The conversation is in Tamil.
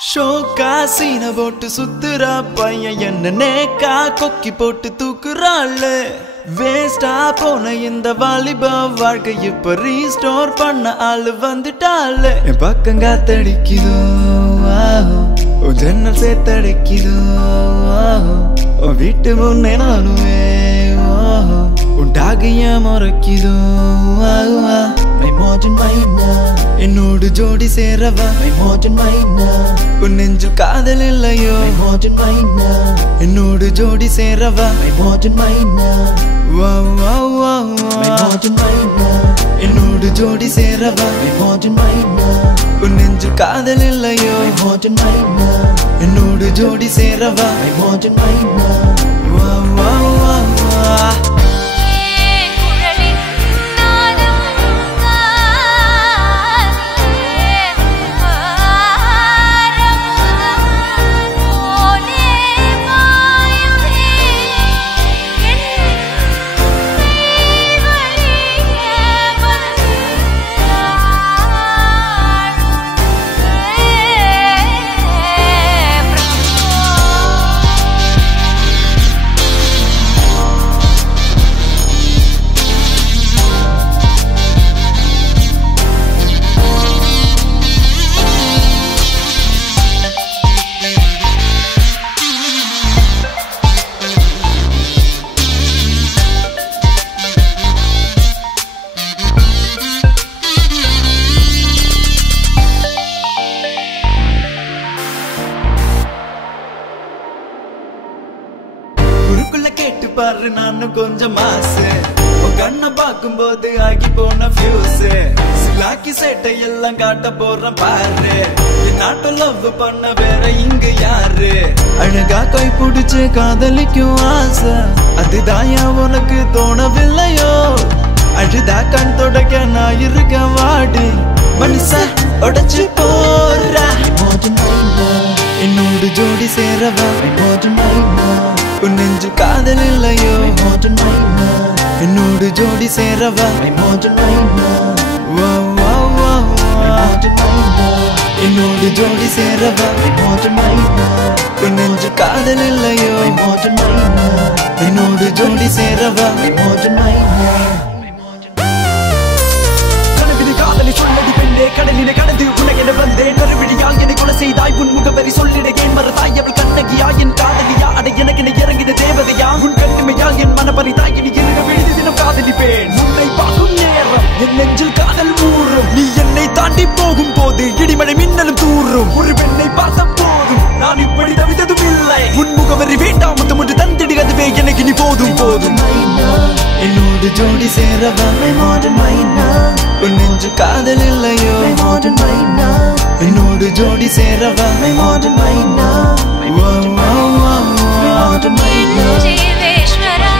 ஷோக்கா சீன போட்டு சுத்துறா பையன் என்ன நேக்கா கொக்கி போட்டு தூக்குறாள். வேஸ்டா போன இந்த வாலிப வாழ்க்கை இப்ப ரீஸ்டோர் பண்ண ஆளு வந்துட்டாள். என் பக்கம் காத்தடிக்குதோ ஜன்னல் சேர்த்தடைக்குதோ உன் வீட்டு முன்னே நானுமே உண்டாகிய முறைக்குதோ என்னோடு ஜோடி சேரவா உன் நெஞ்சில் காதல் இல்லையோ என்னோடு ஜோடி சேரவா என்னோடு ஜோடி சேரவா உன் நெஞ்சில் காதல் இல்லையோ என்னோடு ஜோடி சேரவா கேட்டு பாரு நானும் கொஞ்சம் மாசு கண்ண பாக்கும் போது ஆகி போன ஃபியூஸ் சிலாக்கி சேட்டை எல்லாம் காட்ட போறேன் பாரு என் நாட்டம் லவ் பண்ண வேற இங்க யாரு அழகா கை பிடிச்சு காதலிக்கும் ஆசை அதுதாயா உனக்கு தோணவில்லையோ அழுதா கண் தொடக்க நான் இருக்க வாடி மனுஷ உடைச்சு போற என்னோடு ஜோடி சேரவா உன் நெஞ்சில் காதல் இல்லையோ என்னோடு ஜோடி சேரவா என்னோடு ஜோடி சேரவா உன் நெஞ்சில் காதல் இல்லையோ என்னோடு ஜோடி சேரவா காதலி சொல்லடி பெண்ணே கடலிலே கடந்து உலகில வந்தேன் மறுபடியால் என்னை கொலை செய்தாய் உன் முகவரி சொல்லிட ஏன் மறந்தாய் அவள் கண்ணகியா என் காதலியா அடை எனக்கு இறங்கின தேவதையா உன் கண்ணிமையால் என் மனப்பறிதாய் இனி இருக்க விழுது தினம் காதலிப்பேன் உன்னை பார்க்கும் நேரம் என் நெஞ்சில் காதல் ஊறும் நீ என்னை தாண்டி போகும் போது இடிமழை மின்னலும் தூறும் ஒரு பெண்ணை பார்த்த போதும் நான் இப்படி தவித்ததும் இல்லை உன் முகவரி வேண்டாம் முத்தம் ஒன்று தந்திடு அதுவே எனக்கு நீ போதும் போதும் என்னோடு ஜோடி சேரவா உன் நெஞ்சு காதல் இல்லையோ என்னோடு ஜோடி சேரவா जीवेश्वरा